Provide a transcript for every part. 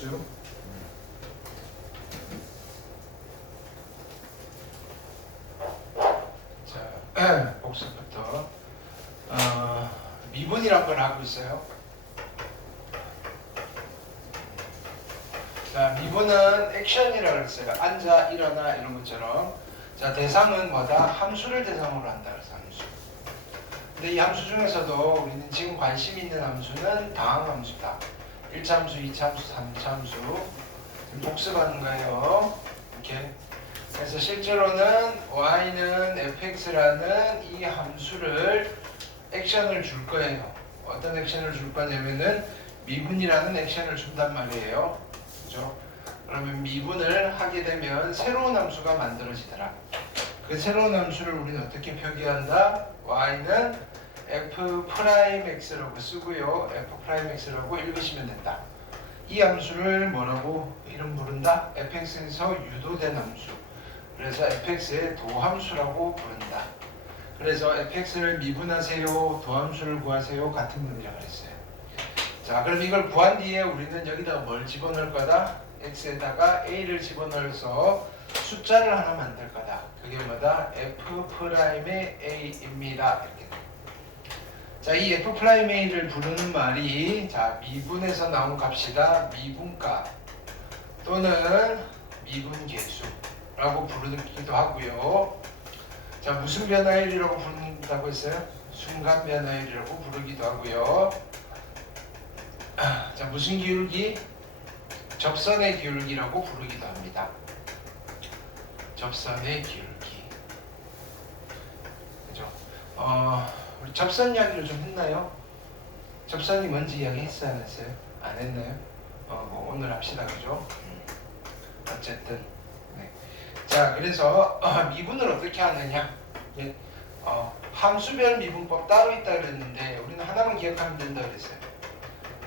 쭉. 자, 복습부터 미분이란 걸 하고 있어요. 자, 미분은 액션이라고 그랬어요. 앉아, 일어나 이런 것처럼. 자, 대상은 뭐다? 함수를 대상으로 한다. 그래서 함수. 근데 이 함수 중에서도 우리는 지금 관심 있는 함수는 다항함수다. 1차 함수, 2차 함수, 3차 함수. 복습하는 거예요. 이렇게. 그래서 실제로는 y는 fx라는 이 함수를 액션을 줄 거예요. 어떤 액션을 줄 거냐면은 미분이라는 액션을 준단 말이에요. 그죠? 그러면 미분을 하게 되면 새로운 함수가 만들어지더라. 그 새로운 함수를 우리는 어떻게 표기한다? y는 f'x라고 쓰고요. f'x라고 읽으시면 된다. 이 함수를 뭐라고 이름 부른다? fx에서 유도된 함수. 그래서 fx의 도함수라고 부른다. 그래서 fx를 미분하세요, 도함수를 구하세요 같은 문이라고 했어요. 자, 그럼 이걸 구한 뒤에 우리는 여기다가 뭘 집어넣을 거다? x에다가 a를 집어넣어서 숫자를 하나 만들 거다. 그게 뭐다? f'의 a입니다. 이렇게. 자, 이 f'a를 부르는 말이 자 미분에서 나온 값이다. 미분값 또는 미분계수라고 부르기도 하고요. 자, 무슨 변화율이라고 부른다고 했어요? 순간 변화율이라고 부르기도 하고요. 자, 무슨 기울기? 접선의 기울기라고 부르기도 합니다. 접선의 기울기. 그죠? 우리 접선 이야기를 좀 했나요? 접선이 뭔지 이야기 했어요? 안 했어요? 안 했나요? 뭐 오늘 합시다. 그죠? 어쨌든. 네. 자, 그래서 미분을 어떻게 하느냐? 예. 함수별 미분법 따로 있다 그랬는데 우리는 하나만 기억하면 된다 그랬어요.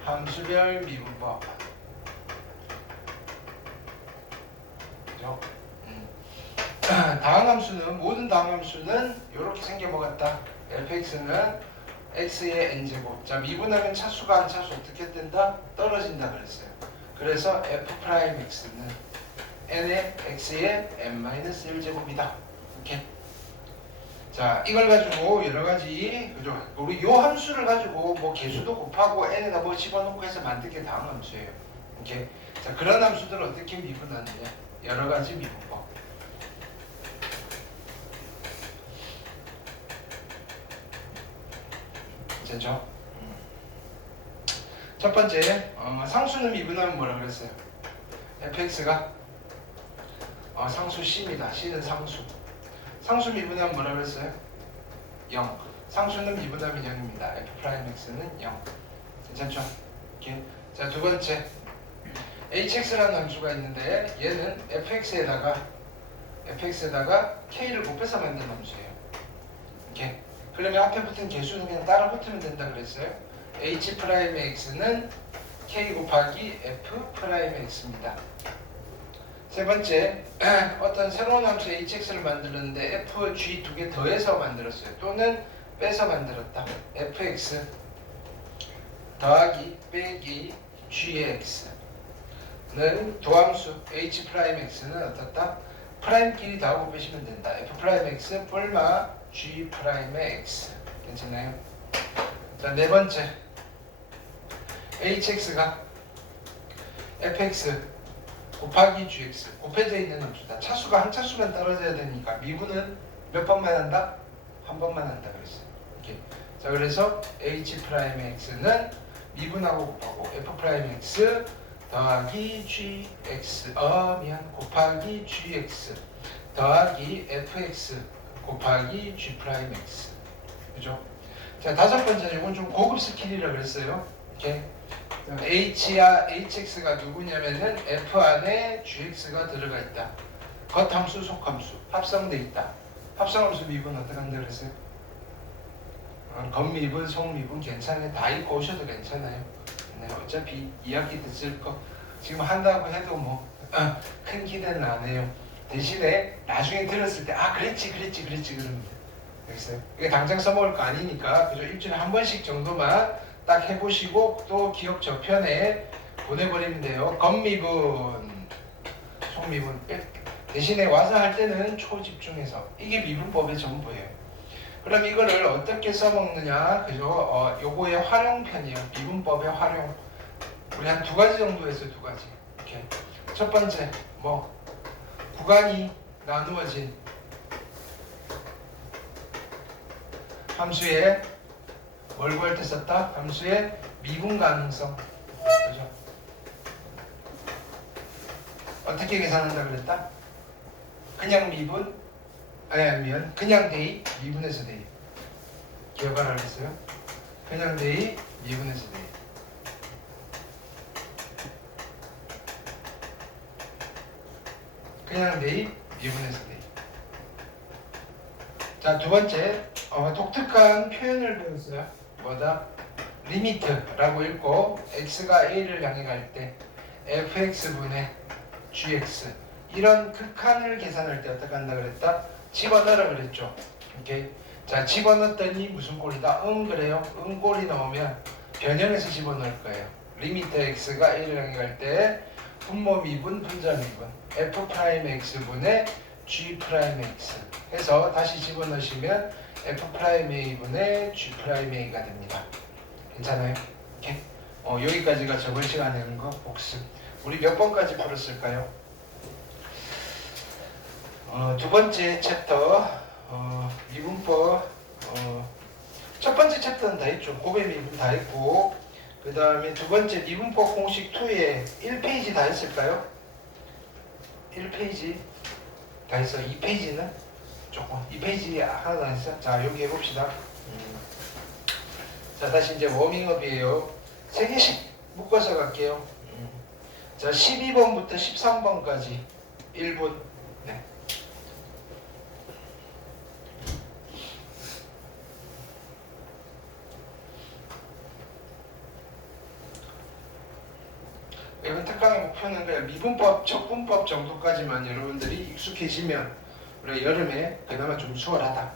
함수별 미분법. 그죠? 다항함수는 모든 다항함수는 이렇게 생겨먹었다. fx는 x의 n제곱. 자, 미분하면 차수가 한 차수 어떻게 된다? 떨어진다 그랬어요. 그래서 f'x는 n의 x의 n-1제곱이다. 이렇게. 자, 이걸 가지고 여러 가지, 그죠? 우리 요 함수를 가지고 뭐 개수도 곱하고 n에다 뭐 집어넣고 해서 만든 게 다항함수예요. 이렇게. 자, 그런 함수들을 어떻게 미분하느냐? 여러 가지 미분법. 됐죠? 첫 번째, 상수는 미분하면 뭐라 그랬어요? fx가 상수 c입니다. c는 상수. 상수 미분하면 뭐라 그랬어요? 0. 상수는 미분하면 0입니다. f'x는 0. 괜찮죠? 이렇게. 자, 두 번째, hx라는 함수가 있는데 얘는 fx에다가 k를 곱해서 만든 함수예요. 이렇게. 그러면 앞에 붙은 개수는 그냥 따라 붙으면 된다 그랬어요. h'x는 k 곱하기 f'x입니다. 세 번째, 어떤 새로운 함수 hx를 만들었는데 f, g 두 개 더해서 만들었어요. 또는 빼서 만들었다. fx 더하기 빼기 g의 x는 도함수 h'x는 어떻다? 프라임끼리 더하고 빼시면 된다. f'x 뿔마 g'의 x. 괜찮나요? 자, 네 번째, hx가 fx 곱하기 gx 곱해져 있는 함수다. 차수가 한 차수만 떨어져야 되니까 미분은 몇 번만 한다? 한 번만 한다 그랬어요. 이렇게. 자, 그래서 h'x는 미분하고 곱하고 f'x 더하기 gx 곱하기 gx 더하기 fx 곱하기 g'x. 그죠? 자, 다섯 번째는 이건 좀 고급 스킬이라 그랬어요. 이렇게. hx가 누구냐면은 f 안에 gx가 들어가 있다. 겉함수, 속함수 합성돼 있다. 합성함수 미분 어떻게 한다 그랬어요? 겉미분, 속미분 괜찮아요. 다 읽고 오셔도 괜찮아요. 네, 어차피 이야기 듣을 거 지금 한다고 해도 뭐 큰 기대는 안 해요. 대신에 나중에 들었을 때 그랬지 그러면 되겠어요. 이게 당장 써먹을 거 아니니까 그죠? 일주일에 한 번씩 정도만 딱 해보시고 또 기억 저편에 보내버리면 돼요. 건미분, 속미분. 대신에 와서 할 때는 초집중해서. 이게 미분법의 전부예요. 그럼 이거를 어떻게 써먹느냐, 그죠? 요거의 활용편이에요. 미분법의 활용. 우리 한 두 가지 정도 해서 두 가지. 이렇게. 첫 번째, 구간이 나누어진 함수의 뭘 구할 때 썼다? 함수의 미분 가능성. 그죠? 어떻게 계산한다 그랬다? 그냥 미분, 아니면 그냥 대입, 미분에서 대입. 기억하라겠어요? 그냥 대입, 미분에서 대입. 그냥 대입, 미분에서 대입. 자, 두 번째, 독특한 표현을 배웠어요. 뭐다? 리미트라고 읽고 x가 a를 향해 갈 때 fx분의 gx, 이런 극한을 계산할 때 어떻게 한다 그랬다? 집어넣으라 그랬죠. 오케이. 자, 집어넣었더니 무슨 꼴이다? 그래요. 꼴이 나오면 변형해서 집어넣을 거예요. 리미트 x가 a를 향해 갈 때 분모 미분, 분자 미분 f'x분의 g'x 해서 다시 집어넣으시면 f'a분의 g'a가 됩니다. 괜찮아요? 오케이? 여기까지가 저번 시간에 하는 거 복습. 우리 몇 번까지 풀었을까요? 두 번째 챕터 미분법, 첫 번째 챕터는 다 했죠. 고배 미분 다 했고, 그 다음에 두 번째 미분법 공식 2에 1페이지 다 했을까요? 1페이지 다 했어. 2페이지는 조금, 2페이지 하나도 안 했어. 자, 여기 해봅시다. 자, 다시 이제 워밍업이에요. 3개씩 묶어서 갈게요. 자, 12번부터 13번까지 1분. 네. 이번 특강의 목표는 그냥 미분법, 적분법 정도까지만 여러분들이 익숙해지면 우리가 여름에 그나마 좀 수월하다.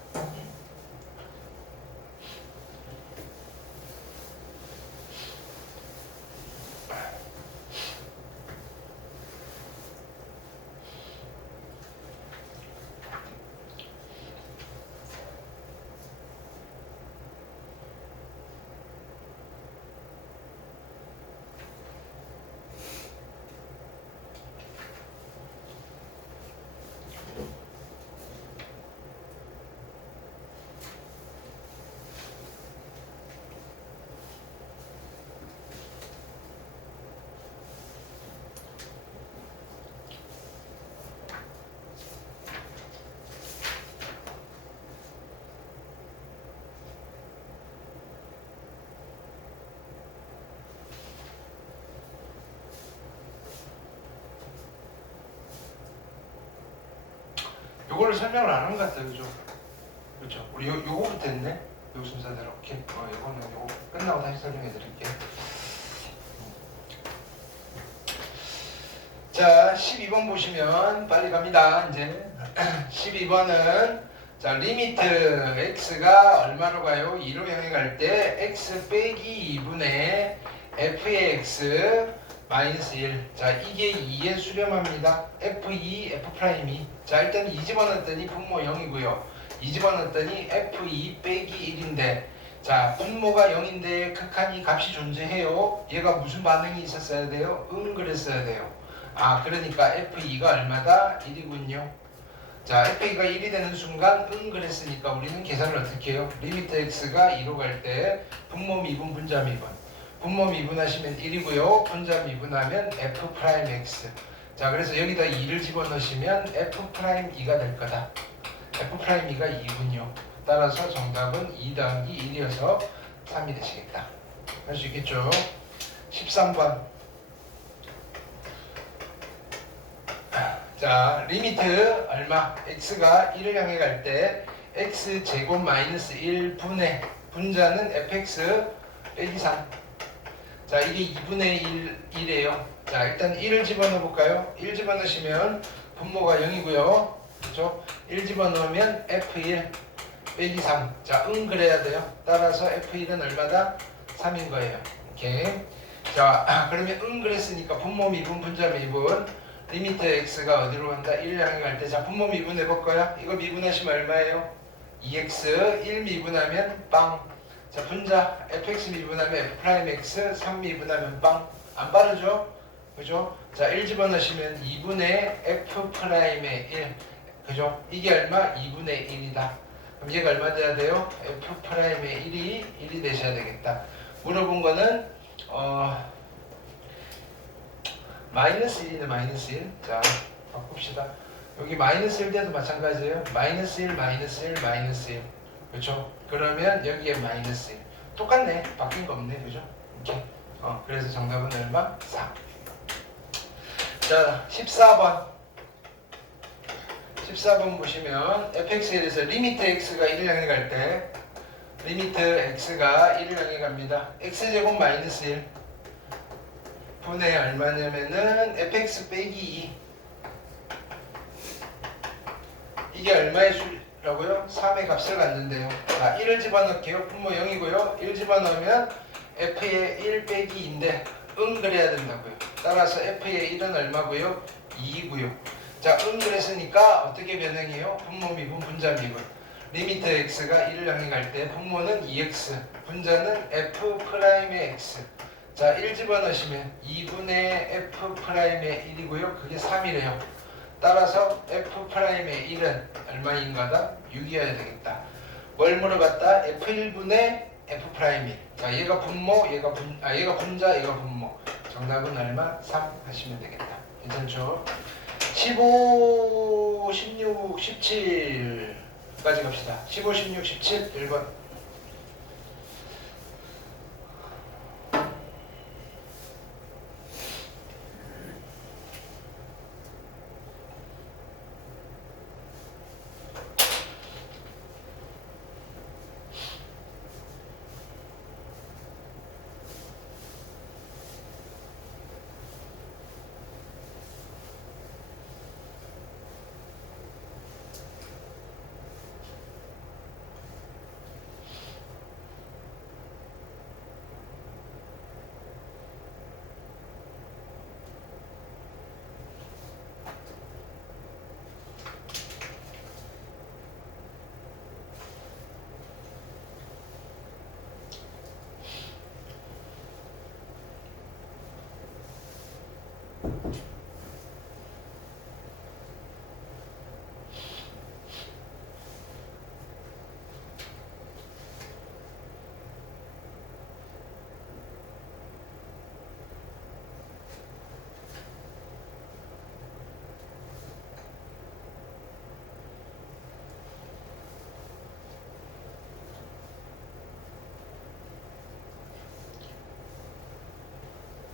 요거를 설명을 안 한 것 같아요. 그죠? 그렇죠. 우리 요거부터 했네. 요 순서대로. 오케이. 요거는 요거 끝나고 다시 설명해 드릴게요. 자, 12번 보시면 빨리 갑니다. 이제 12번은 자, 리미트 x가 얼마로 가요? 2로 향해 갈 때 x 빼기 2분의 f의 x 마이너스 1. 자, 이게 2에 수렴합니다. f2, f'2. 자, 일단 2 집어넣었더니 분모 0이고요. 2 집어넣었더니 f2 빼기 1인데, 자, 분모가 0인데 극한이 값이 존재해요. 얘가 무슨 반응이 있었어야 돼요? 그랬어야 돼요. 그러니까 f2가 얼마다? 1이군요. 자, f가 1이 되는 순간 그랬으니까 우리는 계산을 어떻게 해요? 리미트 x가 2로 갈 때 분모 미분, 분자 미분. 분모 미분하시면 1이고요. 분자 미분하면 f'x. 자, 그래서 여기다 2를 집어넣으시면 f'2가 될 거다. f'2가 2군요. 따라서 정답은 2 더하기 1이어서 3이 되시겠다. 할 수 있겠죠? 13번. 자, 리미트 얼마? x가 1을 향해 갈 때 x제곱 마이너스 1분의 분자는 fx 빼기 3. 자, 이게 2분의 1이에요. 자, 일단 1을 집어넣어 볼까요? 1 집어넣으시면 분모가 0이고요. 그렇죠? 1 집어넣으면 f1 빼기 3. 자, 그래야 돼요. 따라서 f1은 얼마다? 3인 거예요. 오케이. 자, 그러면 그랬으니까 분모 미분 분자 미분 리미트 x가 어디로 간다? 1 향해 갈 때. 자, 분모 미분 해볼 거야. 이거 미분하시면 얼마예요? 2x 1 미분하면 빵. 자, 분자 fx 미분하면 f 프라임 x 3 미분하면 빵. 안 빠르죠? 그죠? 자, 1 집어넣으시면 2분의 f 프라임의 1. 그죠? 이게 얼마? 2분의 1이다. 그럼 얘가 얼마 돼야 돼요? f 프라임의 1이 되셔야 되겠다. 물어본 거는 마이너스 1이네. 마이너스 1. 자, 바꿉시다. 여기 마이너스 1 돼도 마찬가지예요. 마이너스 1, 마이너스 1, 마이너스 1. 그렇죠? 그러면 여기에 마이너스 1. 똑같네. 바뀐 거 없네. 그죠? 이렇게. 그래서 정답은 얼마? 4. 자, 14번. 14번 보시면 fx에 대해서 리미트 x가 1을 향해 갈 때 리미트 x가 1을 향해 갑니다. x제곱 마이너스 1 분의 얼마냐면은 fx 빼기 2. 이게 얼마의 수라고요? 3의 값을 갖는데요. 자, 1을 집어넣을게요. 분모 0이고요. 1 집어넣으면 f의 1 빼기 2인데 그래야 된다고요. 따라서 f의 1은 얼마고요? 2고요. 자, 그랬으니까 어떻게 변형해요? 분모 미분 분자 미분. 리미트 x가 1을 향해 갈 때 분모는 2x, 분자는 f 프라임의 x. 자, 1 집어넣으시면 2분의 f 프라임의 1이고요. 그게 3이래요. 따라서 f 프라임의 1은 얼마인가다? 6이어야 되겠다. 뭘 물어봤다? f1분의 f 프라임 1. 자, 얘가 분모, 얘가 분자, 얘가 분모. 정답은 얼마? 3 하시면 되겠다. 괜찮죠? 15, 16, 17까지 갑시다. 15, 16, 17, 1번.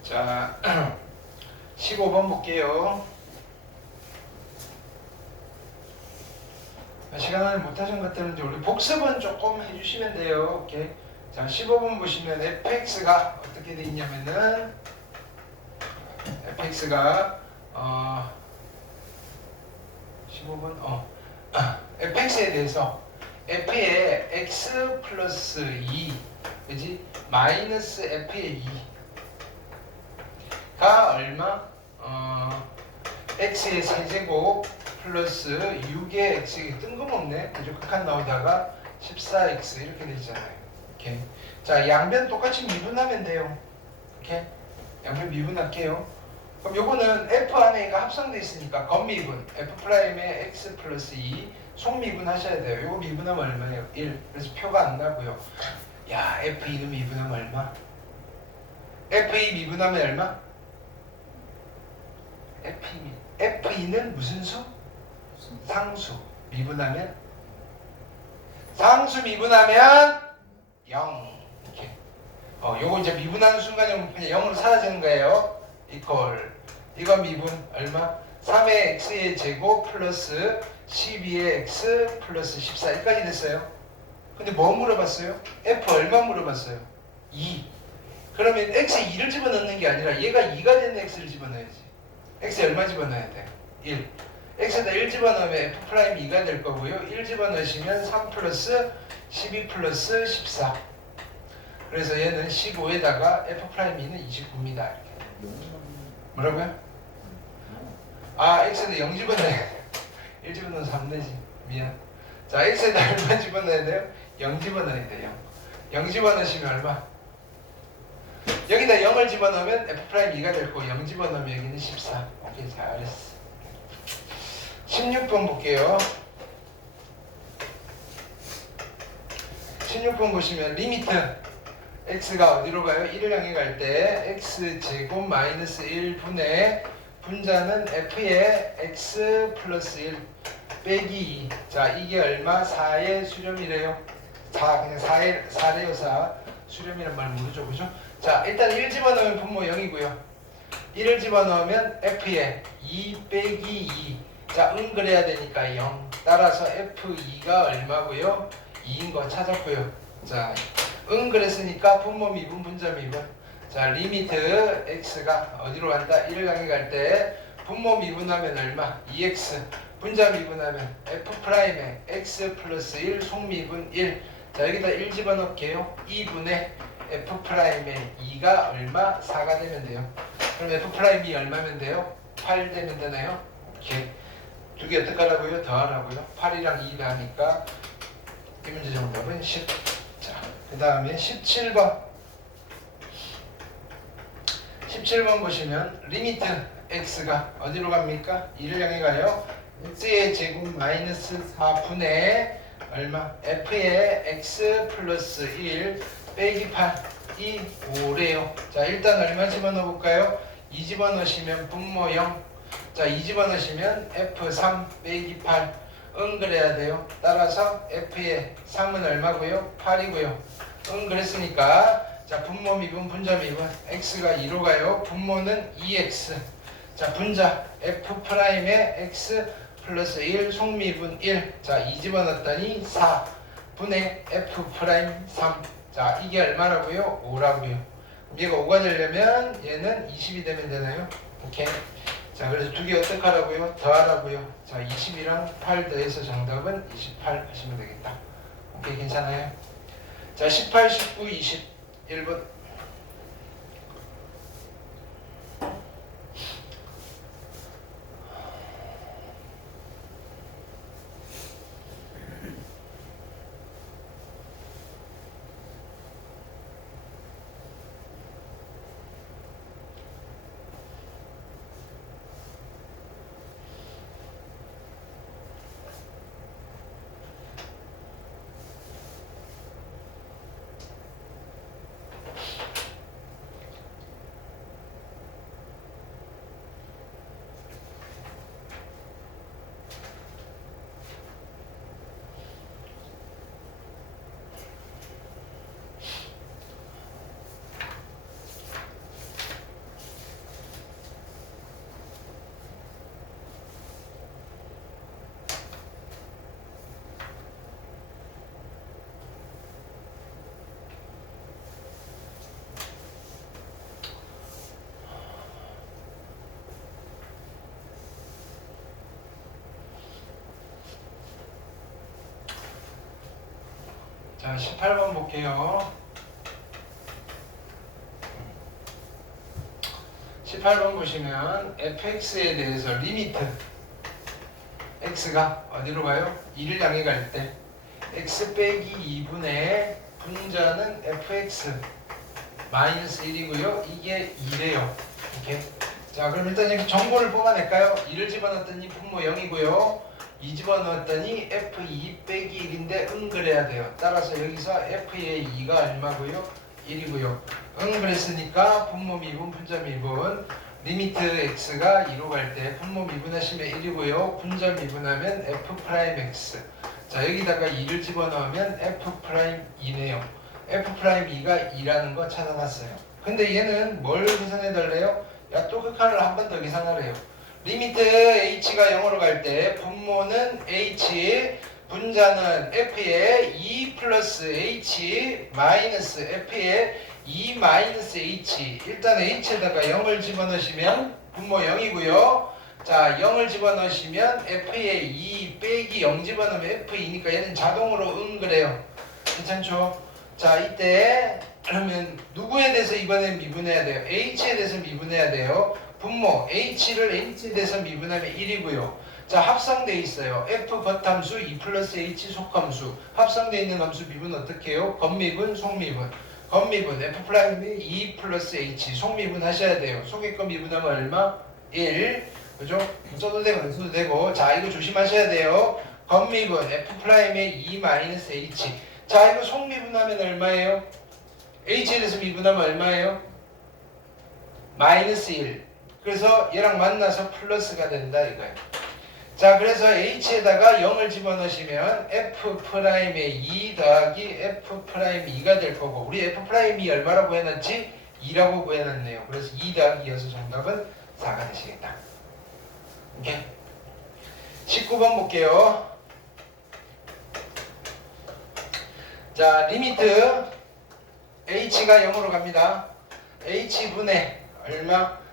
자, 15번 볼게요. 시간을 못하신 것 같은데 우리 복습은 조금 해주시면 돼요. 오케이. 자, 15번 보시면 fx가 어떻게 돼 있냐면은 fx가 15번 fx에 대해서 f의 x 플러스 2 그지? 마이너스 f의 2가 얼마? x의 세제곱 플러스 6의 x 뜬금없네. 그죠? 극한 나오다가 14x 이렇게 되잖아요. 오케이. 자, 양변 똑같이 미분하면 돼요. 오케이. 양변 미분할게요. 그럼 요거는 f 안에 가 합성돼 있으니까 겉미분 f 프라임의 x 플러스 2 속미분 하셔야 돼요. 요거 미분하면 얼마예요? 1. 그래서 표가 안 나고요. 야, f2는 미분하면 얼마? f2 미분하면 얼마? f2는 무슨 수? 상수. 미분하면? 상수 미분하면 0. 이렇게. 요거 이제 미분하는 순간에 그냥 0으로 사라지는 거예요. 이퀄. 이거 미분 얼마? 3의 x의 제곱 플러스 12의 x 플러스 14. 여기까지 됐어요. 근데 뭐 물어봤어요? f 얼마 물어봤어요? 2. 그러면 x에 2를 집어넣는 게 아니라 얘가 2가 되는 x를 집어넣어야지. x에 얼마 집어넣어야 돼? 1. x에다 1 집어넣으면 f 프라임 2가 될 거고요. 1 집어넣으시면 3 플러스 12 플러스 14. 그래서 얘는 15에다가 F'E는 29입니다. 이렇게. 뭐라고요? 아, X에다 0 집어넣어야 1 집어넣으면 3 되지. 미안. 자, X에다 얼마 집어넣어야 돼요? 0 집어넣어야 돼요. 0 집어넣으시면 얼마? 여기다 0을 집어넣으면 F'E가 될 거고 0 집어넣으면 여기는 14. 오케이, 잘했어. 16번 볼게요. 16번 보시면 리미트 x가 어디로 가요? 1을 향해 갈 때 x제곱 마이너스 1분의 분자는 f의 x 플러스 1 빼기 2. 자, 이게 얼마? 4의 수렴이래요. 4, 그냥 4래요, 4. 수렴이란 말 모르죠, 그죠? 자, 일단 1 집어넣으면 분모 0이고요. 1을 집어넣으면 f의 2 빼기 2. 자, 그래야 되니까 0. 따라서 f2가 얼마고요? 2인 거 찾았고요. 자, 그랬으니까 분모 미분 분자 미분. 자, 리미트 x가 어디로 간다? 1을 향해 갈 때 분모 미분하면 얼마? 2x. 분자 미분하면 f'의 x 플러스 1 속미분 1. 자, 여기다 1 집어넣을게요. 2분의 f'의 2가 얼마? 4가 되면 돼요. 그럼 f'이 얼마면 돼요? 8 되면 되나요? 오케이. 두 개 어떻게 하라고요? 더하라고요? 8이랑 2를 하니까 이 문제 정답은 10. 자, 그 다음에 17번. 17번 보시면 리미트 x가 어디로 갑니까? 2를 향해 가요. x의 제곱 마이너스 4분의 얼마? f의 x 플러스 1 빼기 8 이 5래요. 자, 일단 얼마 집어넣어 볼까요? 2 집어넣으시면 분모 0. 자, 2 집어넣으시면 f3 빼기 8 그래야 돼요. 따라서 f의 3은 얼마고요? 8이고요. 그랬으니까 자, 분모 미분 분자 미분 x가 2로 가요. 분모는 2x. 자, 분자 f'의 x 플러스 1 속미분 1. 자, 2 집어넣었더니 4 분의 f'3. 자, 이게 얼마라고요? 5라고요. 얘가 5가 되려면 얘는 20이 되면 되나요? 오케이. 자, 그래서 두 개 어떻게 하라고요? 더하라고요. 자, 20이랑 8 더해서 정답은 28 하시면 되겠다. 오케이, 괜찮아요? 자, 18, 19, 20 1번. 자, 18번 볼게요. 18번 보시면 fx에 대해서 리미트 x가 어디로 가요? 2를 향해 갈 때 x 빼기 2분의 분자는 fx 마이너스 1이고요. 이게 2래요. 오케이. 자, 그럼 일단 이렇게 정보를 뽑아낼까요? 2를 집어넣었더니 분모 0이고요. 2 집어넣었더니 f2 빼기 1인데 그래야 돼요. 따라서 여기서 f의 2가 얼마고요? 1이고요. 그랬으니까 분모 미분 분자 미분 리미트 x가 2로 갈 때 분모 미분하시면 1이고요. 분자 미분하면 f'x. 자, 여기다가 2를 집어넣으면 f'2네요. f'2가 2라는 거 찾아놨어요. 근데 얘는 뭘 계산해 달래요? 야, 또 극한을 한 번 더 계산하래요. 리미트 h가 0으로 갈 때 분모는 h, 분자는 f의 2 플러스 h 마이너스 f의 2 마이너스 h. 일단 h에다가 0을 집어넣으시면 분모 0이고요. 자, 0을 집어넣으시면 f의 2 빼기 0 집어넣으면 f2니까 얘는 자동으로 그래요. 괜찮죠? 자, 이때 그러면 누구에 대해서 이번엔 미분해야 돼요? h에 대해서 미분해야 돼요. 분모 h를 h에 대해서 미분하면 1이고요. 자, 합성돼 있어요. f 겉함수 2 플러스 h 속함수. 합성돼 있는 함수 미분 어떻게 해요? 겉미분, 속미분. 겉미분 f 프라임이 2 플러스 h. 속미분 하셔야 돼요. 속의 거 미분하면 얼마? 1. 그죠? 써도 되고 안 써도 되고. 자, 이거 조심하셔야 돼요. 겉미분 f 프라임의 2 마이너스 h. 자, 이거 속미분하면 얼마예요? h에 대해서 미분하면 얼마예요? 마이너스 1. 그래서 얘랑 만나서 플러스가 된다 이거예요. 자, 그래서 h에다가 0을 집어넣으시면 f 프라임의 2 더하기 f 프라임 2가 될 거고, 우리 f 프라임 2 얼마라고 구해놨지? 2라고 구해놨네요. 그래서 2 더하기 2여서 정답은 4가 되시겠다. 오케이. 19번 볼게요. 자, 리미트 h가 0으로 갑니다. h분의 얼마?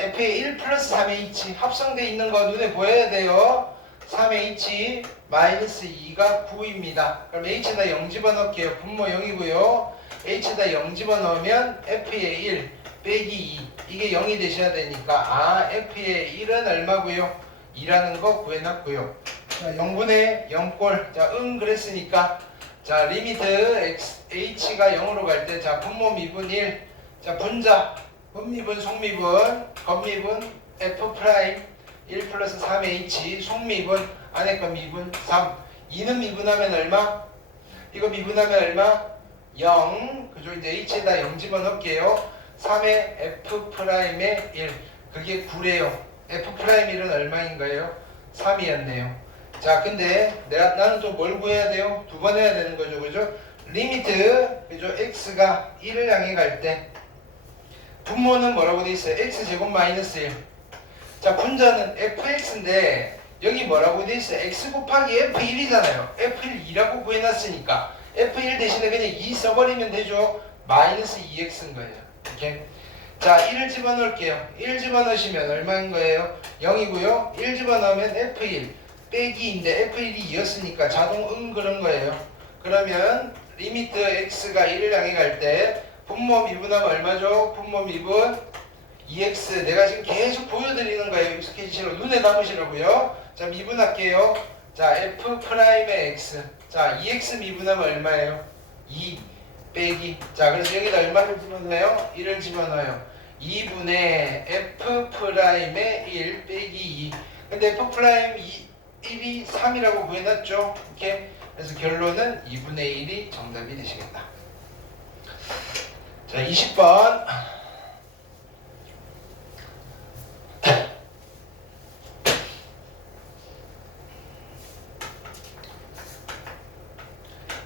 f의 1 플러스 3h 합성되어 있는 거 눈에 보여야 돼요. 3h 마이너스 2가 9입니다. 그럼 h에다 0 집어넣을게요. 분모 0이고요. h에다 0 집어넣으면 f의 1 빼기 2 이게 0이 되셔야 되니까 f의 1은 얼마고요? 2라는 거 구해놨고요. 자, 0분의 0꼴. 자, 그랬으니까 자, 리미트 h가 0으로 갈 때 자, 분모 미분 1. 자, 분자 겉미분, 속미분, 겉미분 f 프라임 1 플러스 3h, 속미분 안에 거 미분 3. 2는 미분하면 얼마? 이거 미분하면 얼마? 0. 그죠? 이제 h에다 0 집어넣을게요. 3의 f 프라임의 1. 그게 9래요. f 프라임 1은 얼마인 거예요? 3이었네요. 자, 근데 나는 또 뭘 구해야 돼요? 두 번 해야 되는 거죠. 그죠? 리미트, 그죠? x가 1을 향해 갈 때 분모는 뭐라고 돼 있어요? x제곱 마이너스 1. 자, 분자는 fx인데 여기 뭐라고 돼 있어요? x 곱하기 f1이잖아요. f1 2라고 구해놨으니까 f1 대신에 그냥 2 써버리면 되죠. 마이너스 2x인 거예요. 이렇게. 자, 1을 집어넣을게요. 1 집어넣으시면 얼마인 거예요? 0이고요. 1 집어넣으면 f1 빼기인데 f1이 2였으니까 자동 그런 거예요. 그러면 리미트 x가 1을 향해 갈 때 분모 미분하면 얼마죠? 분모 미분 2x. 내가 지금 계속 보여드리는 거예요. 익숙해지시라고 눈에 담으시라고요. 자, 미분할게요. 자, f 프라임의 x. 자, 2x 미분하면 얼마예요? 2 빼기. 자, 그래서 여기다 얼마를 집어넣어요? 1을 집어넣어요. 2분의 f 프라임의 1 빼기 2. 근데 f 프라임 1이 3이라고 구해놨죠? 이렇게. 그래서 결론은 2분의 1이 정답이 되시겠다. 자, 20번.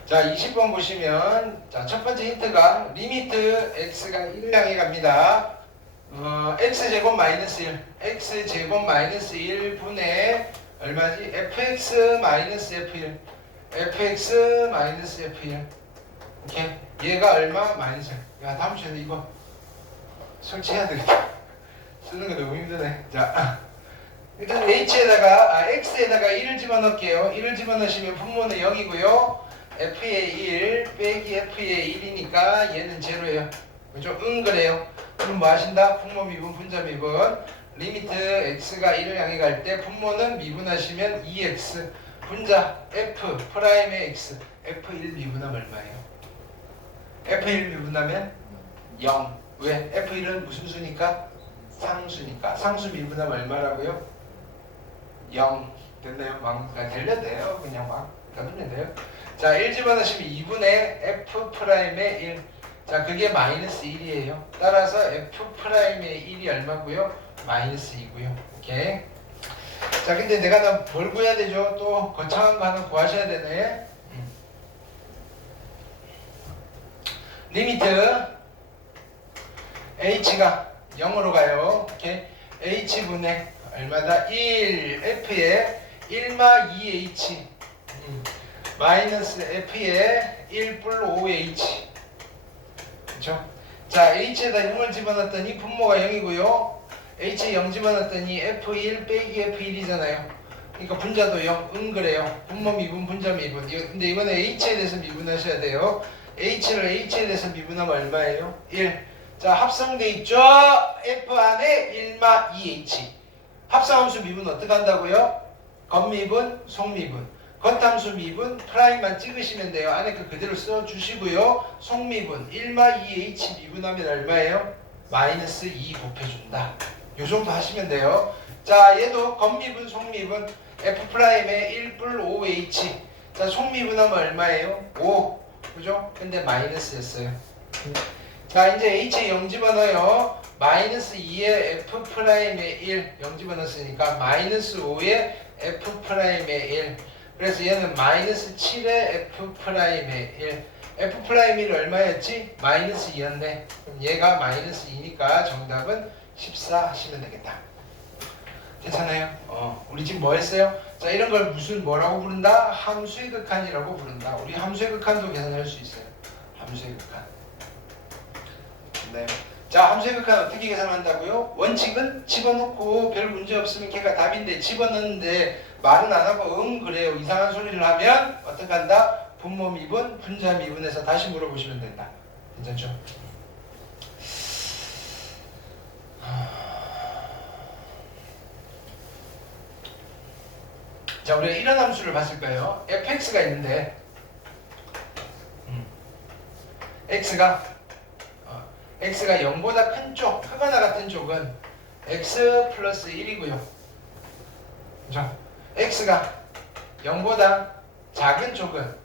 자, 20번 보시면 자, 첫 번째 힌트가 리미트 x가 1을 향해 갑니다. x제곱 마이너스 1 x제곱 마이너스 1분의 얼마지? fx 마이너스 f1 fx 마이너스 f1 이렇게. 얘가 얼마? 마이너스 1. 야, 다음 시간에 이거 설치해야 되겠다. 쓰는 거 너무 힘드네. 자, 일단 x에다가 1을 집어넣을게요. 1을 집어넣으시면 분모는 0이고요. f의 1 빼기 f의 1이니까 얘는 제로예요. 그죠? 그래요. 그럼 뭐 하신다? 분모 미분 분자 미분. 리미트 x가 1을 향해 갈 때 분모는 미분하시면 2x 분자 f 프라임의 x f1 미분하면 얼마예요? f1 미분하면 0. 왜? f1은 무슨 수니까? 상수니까. 상수 미분하면 얼마라고요? 0. 됐나요? 들려도 돼요. 그냥 막 넣으면 돼요. 자, 1 집어넣으시면 2분의 f 프라임의 1. 자, 그게 마이너스 1이에요. 따라서 f 프라임의 1이 얼마고요? 마이너스 2고요. 오케이. 자, 근데 내가 뭘 구해야 되죠? 또 거창한 거 하나 구하셔야 되네. 리미트 h가 0으로 가요. 오케이. h분의 얼마다? 1 f의 1마 2h 마이너스 f의 1 플러 5h. 그쵸? 자, h에다 0을 집어넣었더니 분모가 0이고요. h에 0 집어넣었더니 f1 빼기 f1이잖아요. 그러니까 분자도 0. 그래요. 분모 미분 분자 미분. 근데 이번에 h에 대해서 미분하셔야 돼요. h를 h에 대해서 미분하면 얼마예요? 1. 자, 합성돼 있죠? f 안에 1마 2h. 합성함수 미분 어떻게 한다고요? 겉미분, 속미분. 겉함수 미분, 프라임만 찍으시면 돼요. 안에 그 그대로 써주시고요. 속미분, 1마 2h 미분하면 얼마예요? 마이너스 2 곱해준다. 요 정도 하시면 돼요. 자, 얘도 겉미분, 속미분, f'에 1 뿔 5h. 자, 속미분하면 얼마예요? 5. 그죠? 근데 마이너스였어요. 자, 이제 h에 0 집어넣어요. 마이너스 2에 f'에 1. 0 집어넣었으니까 마이너스 5에 f'에 1. 그래서 얘는 마이너스 7에 f'에 1. f'이 얼마였지? 마이너스 2였네. 그럼 얘가 마이너스 2니까 정답은 14 하시면 되겠다. 괜찮아요? 우리 지금 뭐 했어요? 자, 이런 걸 무슨 뭐라고 부른다? 함수의 극한이라고 부른다. 우리 함수의 극한도 계산할 수 있어요. 함수의 극한. 네. 자, 함수의 극한 어떻게 계산한다고요? 원칙은 집어넣고 별 문제 없으면 걔가 답인데 집어넣는데 말은 안 하고 그래요. 이상한 소리를 하면 어떻게 한다? 분모 미분, 분자 미분해서 다시 물어보시면 된다. 괜찮죠? 자, 우리가 이런 함수를 봤을 거예요. fx가 있는데 x가 0보다 큰 쪽, 크거나 같은 쪽은 x 플러스 1이고요. 그죠? x가 0보다 작은 쪽은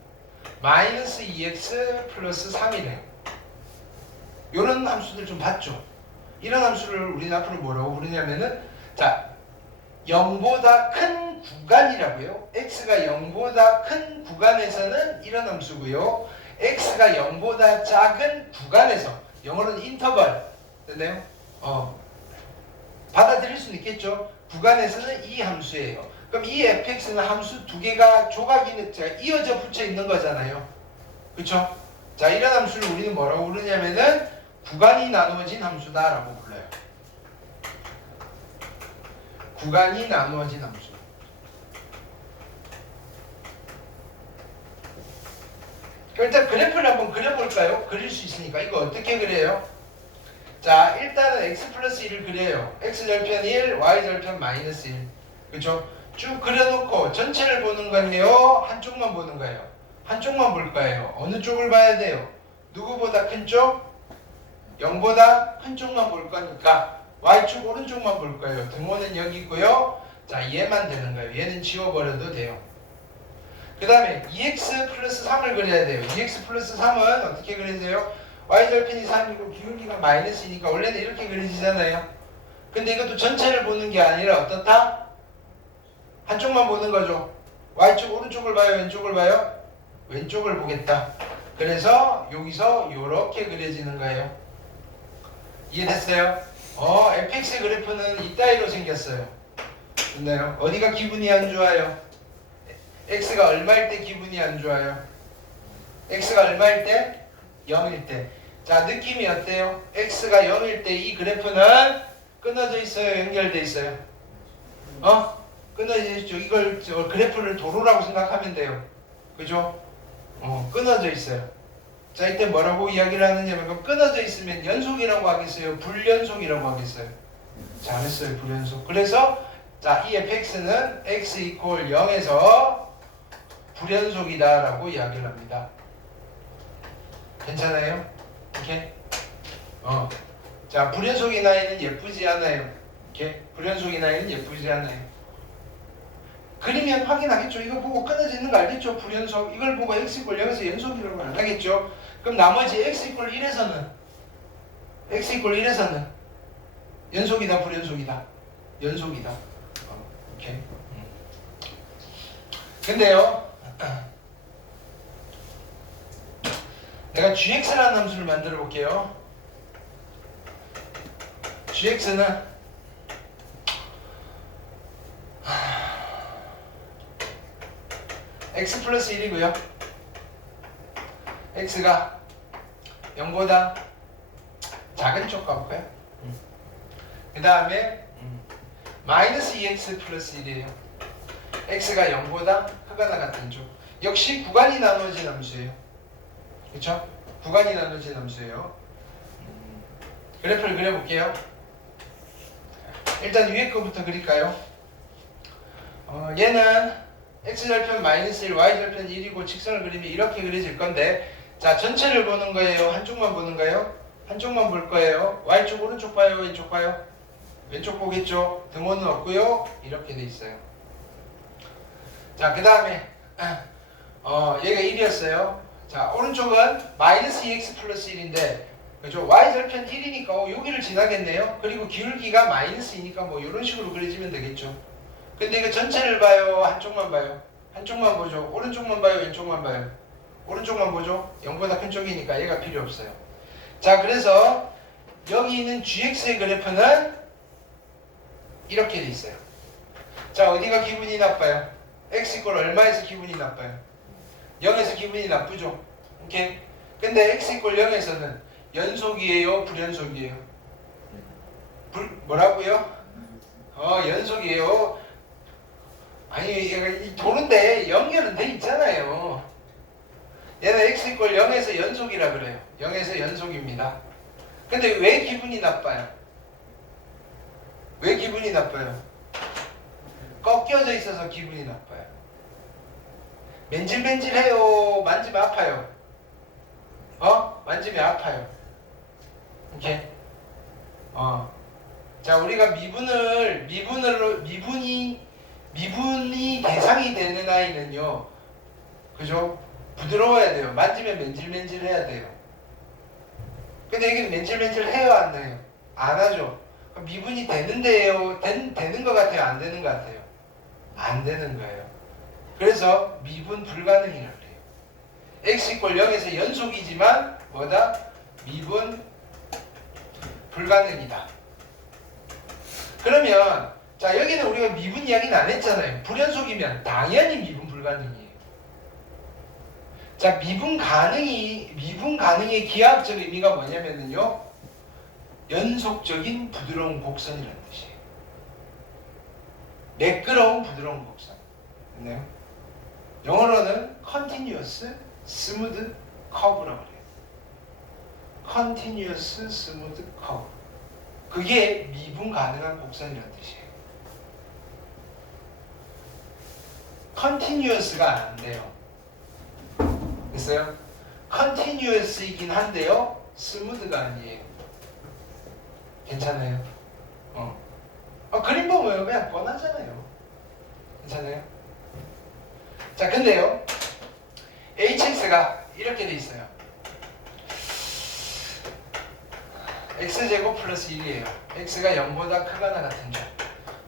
마이너스 2x 플러스 3이래요. 이런 함수들 좀 봤죠? 이런 함수를 우리는 앞으로 뭐라고 부르냐면은, 자, 0보다 큰 구간이라고요. x가 0보다 큰 구간에서는 이런 함수고요. x가 0보다 작은 구간에서, 영어로는 인터벌, 됐나요? 받아들일 수는 있겠죠. 구간에서는 이 함수예요. 그럼 이 fx는 함수 두 개가 조각이 이어져 붙여 있는 거잖아요. 그쵸? 자, 이런 함수를 우리는 뭐라고 부르냐면은 구간이 나누어진 함수다라고 불러요. 구간이 나누어진 함수. 일단 그래프를 한번 그려볼까요? 그릴 수 있으니까. 이거 어떻게 그려요? 자, 일단은 x 플러스 1을 그려요. x절편 1, y절편 마이너스 1. 그쵸? 쭉 그려놓고 전체를 보는 거예요? 한쪽만 보는 거예요? 한쪽만 볼 거예요. 어느 쪽을 봐야 돼요? 누구보다 큰 쪽? 0보다 큰 쪽만 볼 거니까 y축 오른쪽만 볼 거예요. 등호는 여기 있고요. 자, 얘만 되는 거예요. 얘는 지워버려도 돼요. 그 다음에 2x 플러스 3을 그려야 돼요. 2x 플러스 3은 어떻게 그려야 돼요? y절편이 3이고 기울기가 마이너스니까 원래는 이렇게 그려지잖아요. 근데 이것도 전체를 보는 게 아니라 어떻다? 한쪽만 보는 거죠. y축 오른쪽을 봐요? 왼쪽을 봐요? 왼쪽을 보겠다. 그래서 여기서 이렇게 그려지는 거예요. 이해됐어요? fx의 그래프는 이따위로 생겼어요. 됐나요? 어디가 기분이 안 좋아요? x가 얼마일 때 기분이 안 좋아요? x가 얼마일 때? 0일 때. 자, 느낌이 어때요? x가 0일 때 이 그래프는 끊어져 있어요? 연결돼 있어요? 끊어져 있죠. 이걸 그래프를 도로라고 생각하면 돼요. 그죠? 끊어져 있어요. 자, 이때 뭐라고 이야기를 하느냐면 끊어져 있으면 연속이라고 하겠어요? 불연속이라고 하겠어요? 잘했어요. 불연속. 그래서 자, 이 fx는 x 이퀄 0에서 불연속이다 라고 이야기를 합니다. 괜찮아요? 오케이? 자, 불연속의 나이는 예쁘지 않아요. 오케이? 불연속의 나이는 예쁘지 않아요. 그리면 확인하겠죠. 이거 보고 끊어져 있는 거 알겠죠? 불연속. 이걸 보고 x 이퀄 0에서 연속이라고 안 하겠죠? 그럼 나머지 x 이퀄 1에서는 연속이다, 불연속이다? 연속이다. 오케이. 근데요, 내가 gx라는 함수를 만들어 볼게요. gx는 x 플러스 1이고요. x가 0보다 작은 쪽 가볼까요? 그 다음에 마이너스 2x 플러스 1이에요. x가 0보다 크거나 같은 쪽. 역시 구간이 나누어진 함수예요. 그렇죠? 구간이 나눠진 함수예요. 그래프를 그려볼게요. 일단 위에 거부터 그릴까요? 얘는 x절편 -1, y절편 1이고 직선을 그리면 이렇게 그려질 건데, 자, 전체를 보는 거예요? 한쪽만 보는 거예요? 한쪽만 볼 거예요. y쪽 오른쪽 봐요? 왼쪽 봐요? 왼쪽 보겠죠? 등호는 없고요. 이렇게 돼 있어요. 자, 그 다음에 얘가 1이었어요. 자, 오른쪽은 -2x 플러스 1인데, 그죠? y절편 1이니까 여기를 지나겠네요. 그리고 기울기가 -2니까 뭐 이런 식으로 그려지면 되겠죠. 근데 이거 전체를 봐요? 한쪽만 봐요? 한쪽만 보죠. 오른쪽만 봐요? 왼쪽만 봐요? 오른쪽만 보죠. 0보다 큰 쪽이니까 얘가 필요 없어요. 자, 그래서 여기 있는 gx의 그래프는 이렇게 돼 있어요. 자, 어디가 기분이 나빠요? x 이퀄 얼마에서 기분이 나빠요? 0에서 기분이 나쁘죠. 오케이? 근데 x 이퀄 0에서는 연속이에요? 불연속이에요? 뭐라고요? 연속이에요. 아니, 얘가 도는데 연결은 돼 있잖아요. 얘는 x 이퀄 0에서 연속이라 그래요. 0에서 연속입니다. 근데 왜 기분이 나빠요? 왜 기분이 나빠요? 꺾여져 있어서 기분이 나빠요. 맨질맨질해요? 만지면 아파요? 만지면 아파요. 오케이? 자, 우리가 미분이 대상이 되는 아이는요, 그죠? 부드러워야 돼요. 만지면 맨질맨질 해야 돼요. 근데 이게 맨질맨질 해요, 안 해요? 안 하죠. 미분이 되는데요, 되는 것 같아요, 안 되는 것 같아요? 안 되는 거예요. 그래서 미분 불가능이라고 해요. x 이퀄 0에서 연속이지만 뭐다? 미분 불가능이다. 그러면 자, 여기는 우리가 미분 이야기는 안 했잖아요. 불연속이면 당연히 미분 불가능이에요. 자, 미분 가능의 기하학적 의미가 뭐냐면요, 연속적인 부드러운 곡선이라는 뜻이에요. 매끄러운 부드러운 곡선. 됐나요? 영어로는 continuous smooth curve라고 그래요. continuous smooth curve. 그게 미분 가능한 곡선이라는 뜻이에요. continuous가 안 돼요. 됐어요? continuous이긴 한데요, smooth가 아니에요. 괜찮아요? 그림 보면 그냥 뻔하잖아요. 괜찮아요? 자, 근데요, hx가 이렇게 돼 있어요. x제곱 플러스 1이에요. x가 0보다 크거나 같은 점.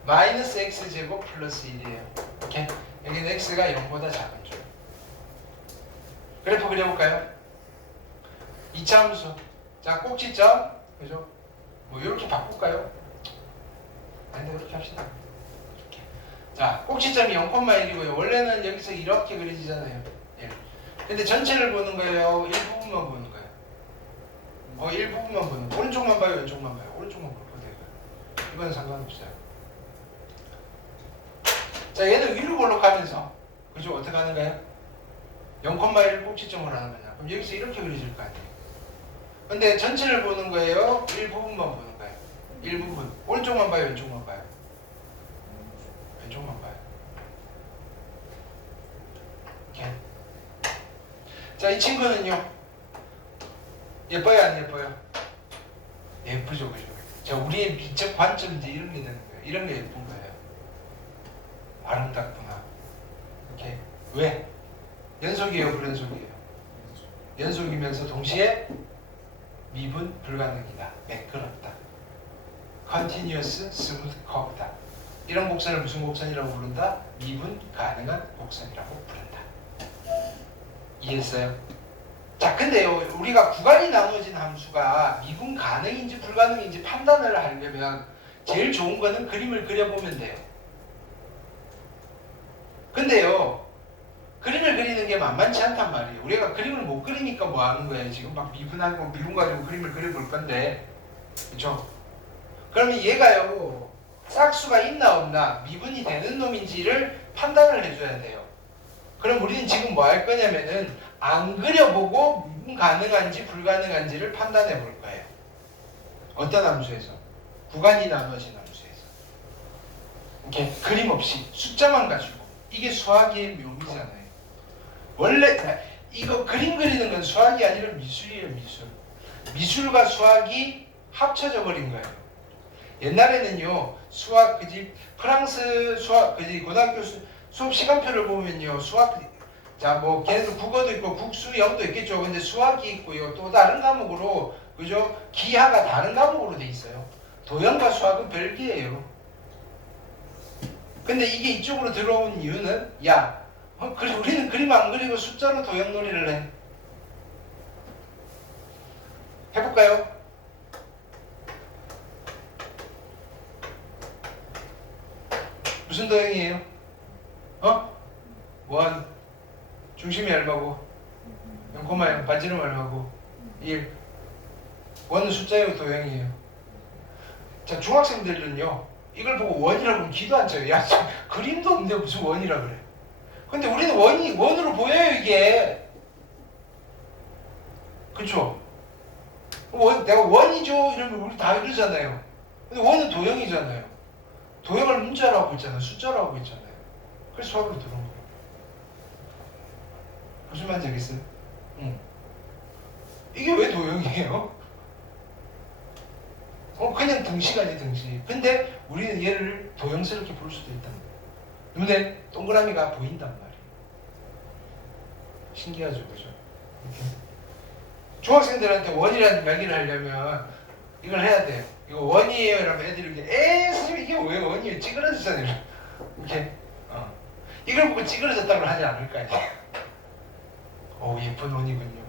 마이너스 x제곱 플러스 1이에요. 오케이? 여기는 x가 0보다 작은 점. 그래프 그려볼까요? 2차 함수. 자, 꼭지점. 그죠? 뭐 이렇게 바꿀까요? 아니, 이렇게 합시다. 이렇게. 자, 꼭지점이 0,1이고요. 원래는 여기서 이렇게 그려지잖아요. 예. 근데 전체를 보는 거예요? 일부분만 보는 거예요? 일부분만 보는 거예요. 오른쪽만 봐요? 왼쪽만 봐요? 오른쪽만 보고 돼요. 이건 상관없어요. 자, 얘는 위로 볼록하면서, 그죠? 어떻게 하는 거예요? 0,1을 꼭지점으로 하는 거냐? 그럼 여기서 이렇게 그려질 거 아니에요? 근데 전체를 보는 거예요? 일부분만 보는 거예요? 일부분. 오른쪽만 봐요? 왼쪽만 봐요? 왼쪽만 봐요. 오케이. 자, 이 친구는요, 예뻐요, 안 예뻐요? 예쁘죠, 그죠? 자, 우리의 미적 관점인데 이런 게 되는 거예요. 이런 게 예쁜 거예요. 아름답구나. 오케이. 왜? 연속이에요, 불연속이에요? 연속이면서 동시에 미분 불가능이다. 매끄럽다. continuous smooth curve다. 이런 곡선을 무슨 곡선이라고 부른다? 미분 가능한 곡선이라고 부른다. 이해했어요? 자, 근데요, 우리가 구간이 나누어진 함수가 미분 가능인지 불가능인지 판단을 하려면 제일 좋은 거는 그림을 그려보면 돼요. 근데요, 그림을 그리는 게 만만치 않단 말이에요. 우리가 그림을 못 그리니까 뭐 하는 거예요? 지금 막 미분하고 미분 가지고 그림을 그려볼 건데, 그렇죠? 그러면 얘가요, 짝수가 있나 없나, 미분이 되는 놈인지를 판단을 해줘야 돼요. 그럼 우리는 지금 뭐 할 거냐면은 안 그려보고 미분 가능한지 불가능한지를 판단해 볼 거예요. 어떤 함수에서? 구간이 나눠진 함수에서. 이렇게 그림 없이 숫자만 가지고. 이게 수학의 묘미잖아요. 원래 이거 그림 그리는 건 수학이 아니라 미술이에요. 미술. 미술과 수학이 합쳐져 버린 거예요. 옛날에는요 수학 그지 프랑스 수학 그지 고등학교 수업 시간표를 보면요 수학 자 뭐 걔네들 국어도 있고 국수 영도 있겠죠. 근데 수학이 있고요 또 다른 과목으로 그죠 기하가 다른 과목으로 돼 있어요. 도형과 수학은 별개예요. 근데 이게 이쪽으로 들어온 이유는 우리는 그림 안 그리고 숫자로 도형놀이를 해. 해볼까요? 무슨 도형이에요? 원 중심이 얼마고 0,0 반지름 얼마고 1 원은 숫자예요 도형이에요. 자 중학생들은요 이걸 보고 원이라고 하면 기도 안 차요. 야 그림도 없는데 무슨 원이라 그래. 근데 우리는 원으로 보여요 이게. 그쵸? 내가 원이죠 이러면 우리 다 이러잖아요. 근데 원은 도형이잖아요. 도형을 문자로 하고 있잖아요. 숫자로 하고 있잖아요. 그래서 수학으로 들어온 거예요. 무슨 말인지 알겠어요? 이게 왜 도형이에요? 그냥 등식아니 등식. 근데 우리는 얘를 도형스럽게 볼 수도 있단 말이에요. 눈에 동그라미가 보인단 말이에요. 신기하죠, 그죠? 이렇게. 중학생들한테 원이라는 이야기를 하려면 이걸 해야 돼요. 이거 원이에요 이러면 애들이 이렇게 선생님 이게 왜 원이에요? 찌그러졌잖아요. 이렇게 이걸 보고 찌그러졌다고 하지 않을 거 아니에요. 예쁜 원이군요.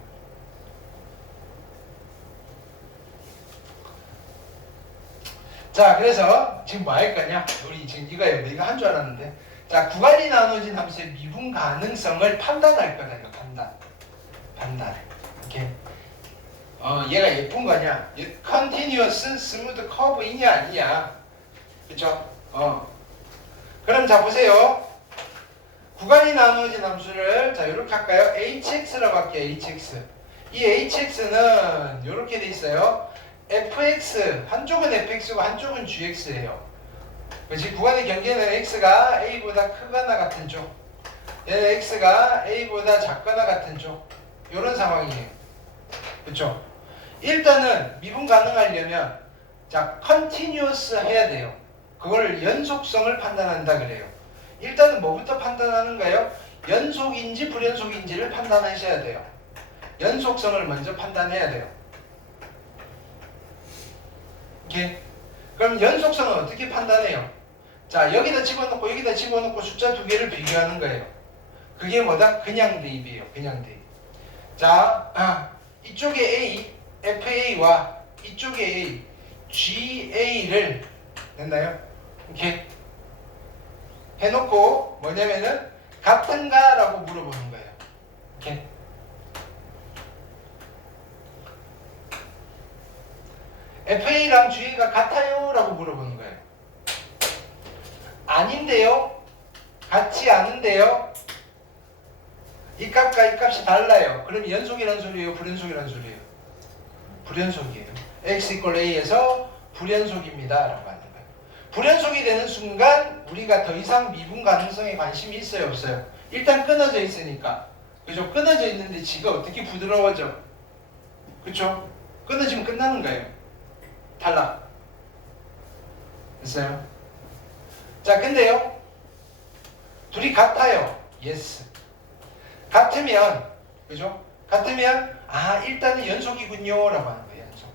자 그래서 지금 뭐 할 거냐? 우리 지금 이거 한 줄 알았는데 자 구간이 나눠진 함수의 미분 가능성을 판단할 거다. 이거 판단. 이렇게 얘가 예쁜 거냐? continuous smooth curve이냐 아니냐? 그쵸? 그럼 자 보세요. 구간이 나눠진 함수를 자 이렇게 할까요? hx라고 할게요. hx. 이 hx는 이렇게 돼 있어요. fx 한쪽은 fx고 한쪽은 gx예요. 그렇지? 구간의 경계는 x가 a보다 크거나 같은 쪽, 얘는 x가 a보다 작거나 같은 쪽. 이런 상황이에요. 그렇죠? 일단은 미분 가능하려면 자 continuous 해야 돼요. 그걸 연속성을 판단한다 그래요. 일단은 뭐부터 판단하는가요? 연속인지 불연속인지를 판단하셔야 돼요. 연속성을 먼저 판단해야 돼요. 오케이? 그럼 연속성은 어떻게 판단해요? 자 여기다 집어넣고 여기다 집어넣고 숫자 두 개를 비교하는 거예요. 그게 뭐다? 그냥 대입이에요. 그냥 대입. 자 이쪽에 A, FA와 이쪽에 A, GA를 됐나요? 이렇게 해놓고 뭐냐면은 같은가? 라고 물어보는 거예요. 이렇게 FA랑 GA가 같아요? 라고 물어보는 거예요. 아닌데요? 같지 않은데요? 이 값과 이 값이 달라요. 그럼 연속이란 소리예요? 불연속이란 소리예요? 불연속이에요. x = a에서 불연속입니다. 라고 하는 거예요. 불연속이 되는 순간 우리가 더 이상 미분 가능성에 관심이 있어요? 없어요? 일단 끊어져 있으니까. 그죠? 끊어져 있는데 지가 어떻게 부드러워져? 그쵸? 끊어지면 끝나는 거예요. 탈락. 됐어요? 자 근데요 둘이 같아요. yes. 같으면 그죠? 같으면 일단은 연속이군요 라고 하는 거예요. 연속.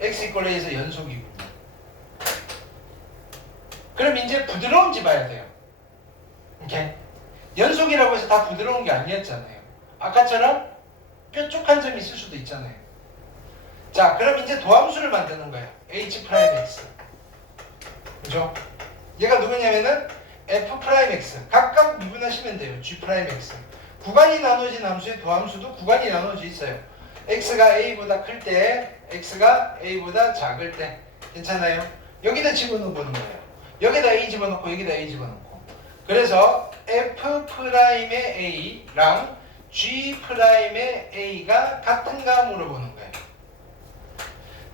x = a에서 연속이군요. 그럼 이제 부드러운지 봐야 돼요. 이렇게 연속이라고 해서 다 부드러운 게 아니었잖아요. 아까처럼 뾰족한 점이 있을 수도 있잖아요. 자 그럼 이제 도함수를 만드는 거예요. h'(x) 그죠? 얘가 누구냐면은 f'x 각각 미분하시면 돼요. g'x 구간이 나눠진 함수의 도함수도 구간이 나눠져 있어요. x가 a보다 클 때, x가 a보다 작을 때 괜찮아요? 여기다 집어넣는 거예요. 여기다 a 집어넣고 여기다 a 집어넣고 그래서 f'의 a랑 G'의 A가 같은가 물어보는 거예요.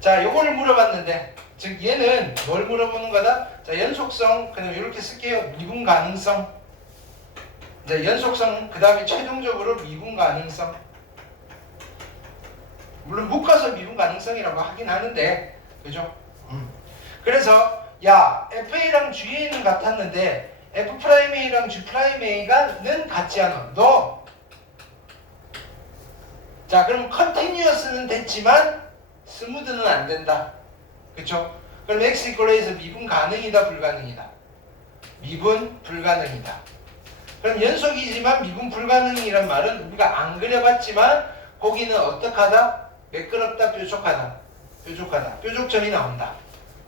자, 요거를 물어봤는데, 즉 얘는 뭘 물어보는 거다? 자, 연속성, 그냥 이렇게 쓸게요. 미분 가능성. 자, 연속성, 그 다음에 최종적으로 미분 가능성. 물론 묶어서 미분 가능성이라고 하긴 하는데, 그죠? 그래서 야, FA랑 GA는 같았는데 F'A랑 G'A가는 같지 않아. 너. 자, 그럼 컨티뉴어스는 됐지만 스무드는 안 된다. 그쵸? 그럼 X 이퀄 A에서 미분 가능이다, 불가능이다? 미분 불가능이다. 그럼 연속이지만 미분 불가능이란 말은 우리가 안 그려봤지만 거기는 어떡하다? 매끄럽다, 뾰족하다. 뾰족하다. 뾰족점이 나온다.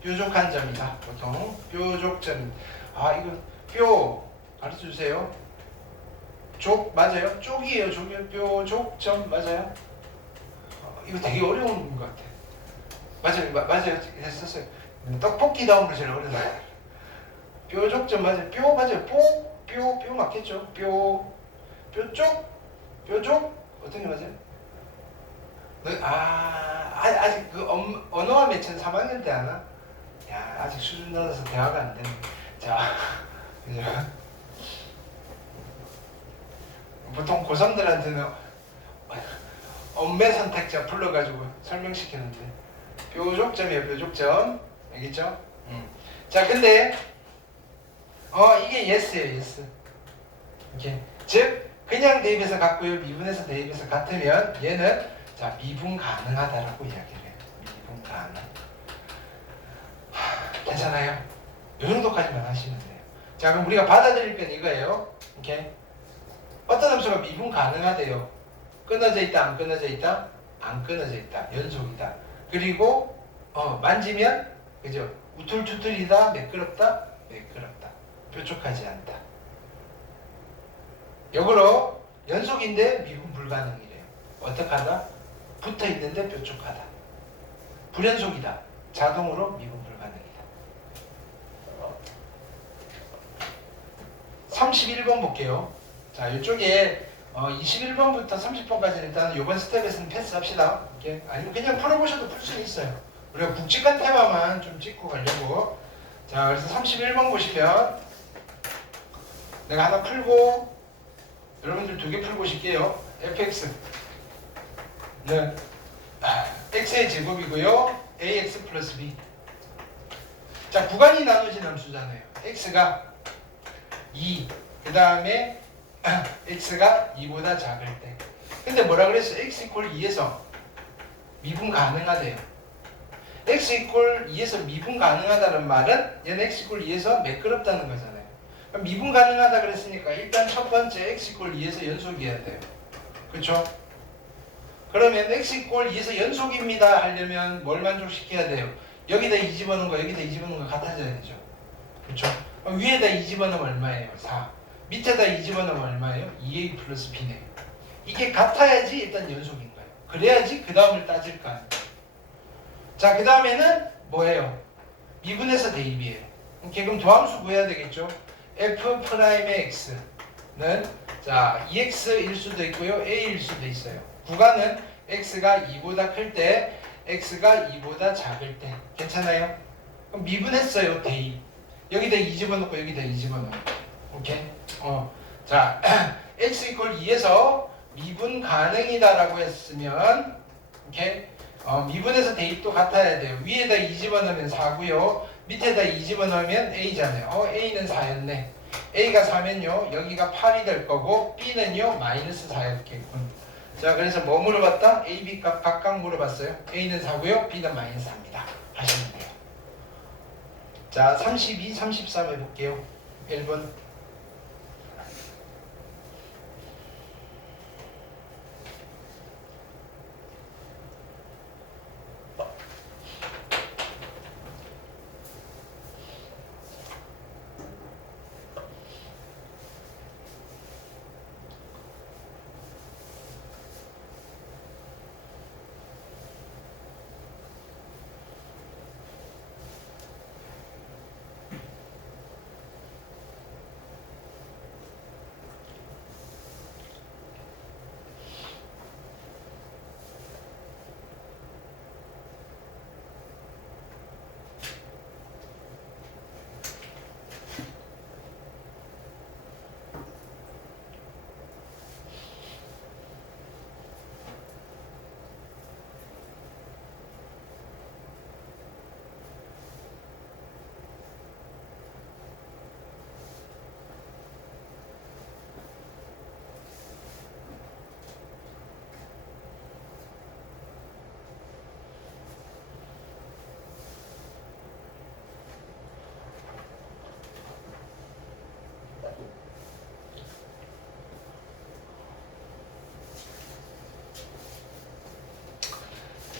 뾰족한 점이다. 보통 뾰족점. 아, 이거 뾰 가르쳐주세요. 족 맞아요? 쪽이에요. 족이요. 뾰족점 맞아요? 이거 되게 어려운 것 같아. 맞아요. 맞아요. 했었어요. 떡볶이 다음으로 제일 어려워요. 뾰족점 맞아요. 뾰 맞아요. 뾰 맞겠죠? 뾰쪽 어떤 게 맞아요? 아직 그 언어와 매체는 3학년 때 하나? 야, 아직 수준 낮아서 대화가 안 되네. 자, 그죠? 보통 고3들한테는 엄매 선택자 불러가지고 설명시키는데 뾰족점이에요. 뾰족점. 알겠죠? 자, 근데 이게 yes예요. yes. 이렇게. 즉 그냥 대입해서 같고요. 미분해서 대입해서 같으면 얘는 자, 미분 가능하다라고 이야기를 해요. 미분 가능. 괜찮아요? 이 정도까지만 하시면 돼요. 자, 그럼 우리가 받아들일 건 이거예요. 오케이? 어떤 함수가 미분 가능하대요. 끊어져 있다, 안 끊어져 있다? 안 끊어져 있다. 연속이다. 그리고 만지면 그죠? 우툴투툴이다, 매끄럽다, 매끄럽다. 뾰족하지 않다. 역으로 연속인데 미분 불가능이래요. 어떡하다? 붙어 있는데 뾰족하다. 불연속이다. 자동으로 미분 불가능이다. 31번 볼게요. 자, 이쪽에 21번부터 30번까지는 일단 이번 스텝에서는 패스합시다. 이렇게. 아니면 그냥 풀어보셔도 풀 수 있어요. 우리가 굵직한 테마만 좀 찍고 가려고. 자, 그래서 31번 보시면 내가 하나 풀고 여러분들 2개 풀고 오실게요. fx는 x의 제곱이고요. ax 플러스 b. 자, 구간이 나눠진 함수잖아요. x가 2, 그 다음에 x가 2보다 작을 때. 근데 뭐라 그랬어? x 이퀄 2에서 미분 가능하대요. x 이퀄 2에서 미분 가능하다는 말은 얘는 x 이퀄 2에서 매끄럽다는 거잖아요. 그럼 미분 가능하다 그랬으니까 일단 첫 번째 x 이퀄 2에서 연속이어야 돼요. 그쵸? 그러면 x 이퀄 2에서 연속입니다 하려면 뭘 만족시켜야 돼요? 여기다 2 집어넣은 거 여기다 2 집어넣은 거 같아져야 되죠. 그쵸? 그럼 위에다 2 집어넣으면 얼마예요? 4. 밑에다 2 집어넣으면 얼마예요? 2a 플러스 b네요. 이게 같아야지 일단 연속인 거예요. 그래야지 그 다음을 따질 거 아니에요. 자, 그 다음에는 뭐예요? 미분해서 대입이에요. 오케이, 그럼 도함수 구해야 되겠죠? f'의 x는 자 2x일 수도 있고요, a일 수도 있어요. 구간은 x가 2보다 클 때, x가 2보다 작을 때. 괜찮아요? 그럼 미분했어요, 대입. 여기다 2 집어넣고 여기다 2 집어넣고. 오케이? 자, x 이퀄 2에서 미분 가능이다라고 했으면, 오케이? 미분해서 대입도 같아야 돼요. 위에다 2 집어넣으면 4고요. 밑에다 2 집어넣으면 a잖아요. a는 4였네. a가 4면요. 여기가 8이 될 거고 b는요. 마이너스 4였겠군. 자, 그래서 뭐 물어봤다? a, b 값 각각 물어봤어요. a는 4고요. b는 마이너스 4입니다. 하시면 돼요. 자, 32, 33 해볼게요. 1번.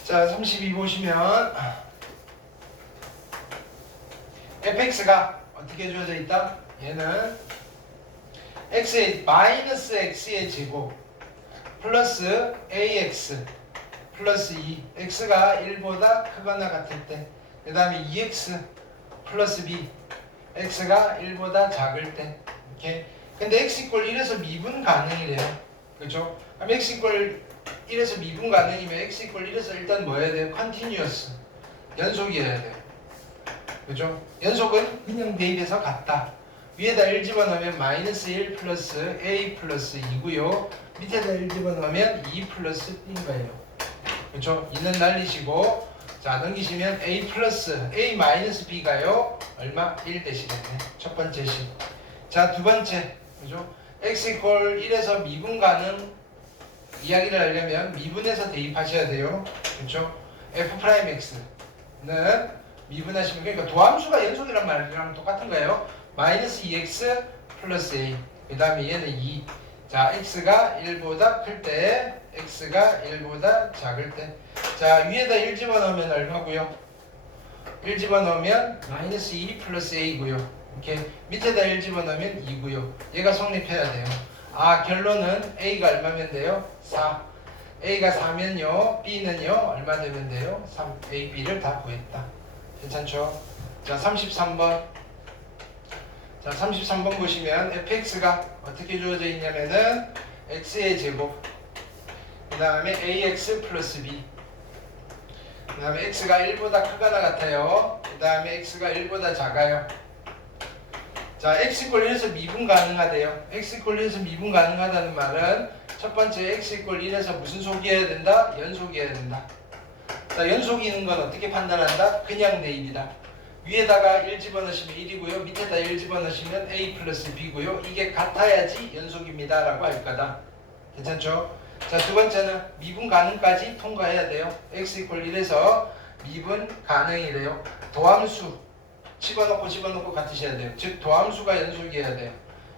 자, 32 보시면 fx가 어떻게 주어져 있다? 얘는 x의 마이너스 x의 제곱 플러스 ax 플러스 2 x가 1보다 크거나 같을 때, 그 다음에 2x 플러스 b x가 1보다 작을 때. 이렇게. 근데 x 이퀄 1에서 미분 가능이래요. 그렇죠? 그럼 x 이퀄 1에서 미분 가능이면 x 이퀄 1에서 일단 뭐 해야 돼요? 컨티뉴어스, 연속이어야 돼요. 그죠? 연속은 그냥 대입해서 같다. 위에다 1 집어넣으면 마이너스 1 플러스 a 플러스 2고요. 밑에다 1 집어넣으면 2 플러스 b인 거예요. 그죠? 2는 날리시고, 자, 넘기시면 a 플러스 a 마이너스 b가요. 얼마? 1 되시겠네. 첫 번째 식. 자, 두 번째. 그죠? x 이퀄 1에서 미분 가능 이야기를 하려면 미분해서 대입하셔야 돼요. 그렇죠? f'x는 미분하시면, 그러니까 도함수가 연속이란 말이랑 똑같은 거예요. 마이너스 2x 플러스 a. 그 다음에 얘는 2. 자, x가 1보다 클 때, x가 1보다 작을 때. 자, 위에다 1 집어넣으면 얼마고요? 1 집어넣으면 마이너스 2 플러스 a고요. 이렇게 밑에다 1 집어넣으면 2고요. 얘가 성립해야 돼요. 아, 결론은 a가 얼마면 돼요? 4. a가 4면요, b는요, 얼마 되면 돼요? 3. a, b를 다 구했다. 괜찮죠? 자, 33번. 자, 33번 보시면 fx가 어떻게 주어져 있냐면은 x의 제곱, 그 다음에 ax 플러스 b, 그 다음에 x가 1보다 크거나 같아요. 그 다음에 x가 1보다 작아요. 자, x 이퀄 1에서 미분 가능하대요. x 이퀄 1에서 미분 가능하다는 말은 첫 번째 x 이퀄 1에서 무슨 속이어야 된다? 연속이어야 된다. 자, 연속이는 건 어떻게 판단한다? 그냥 대입이다. 위에다가 1 집어넣으시면 1이고요. 밑에다 1 집어넣으시면 a 플러스 b고요. 이게 같아야지 연속입니다 라고 할 거다. 괜찮죠? 자, 두 번째는 미분 가능까지 통과해야 돼요. x 이퀄 1에서 미분 가능이래요. 도함수 집어넣고 같으셔야 돼요. 즉 도함수가 연속이어야 돼요.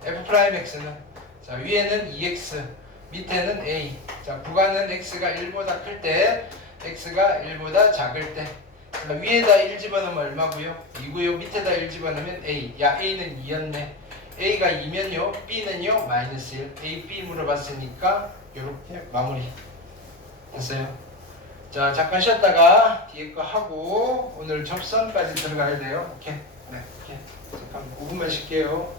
f'x는, 자, 위에는 2x, 밑에는 a. 자, 구간은 x가 1보다 클 때, x가 1보다 작을 때. 자, 위에다 1 집어넣으면 얼마고요? 2고요. 밑에다 1 집어넣으면 a. 야, a는 2였네. a가 2면요, b는요, 마이너스 1. a, b 물어봤으니까 이렇게 마무리 됐어요. 자, 잠깐 쉬었다가 뒤에 거 하고 오늘 접선까지 들어가야 돼요. 오케이. 네, 오케이. 잠깐 5분만 쉴게요.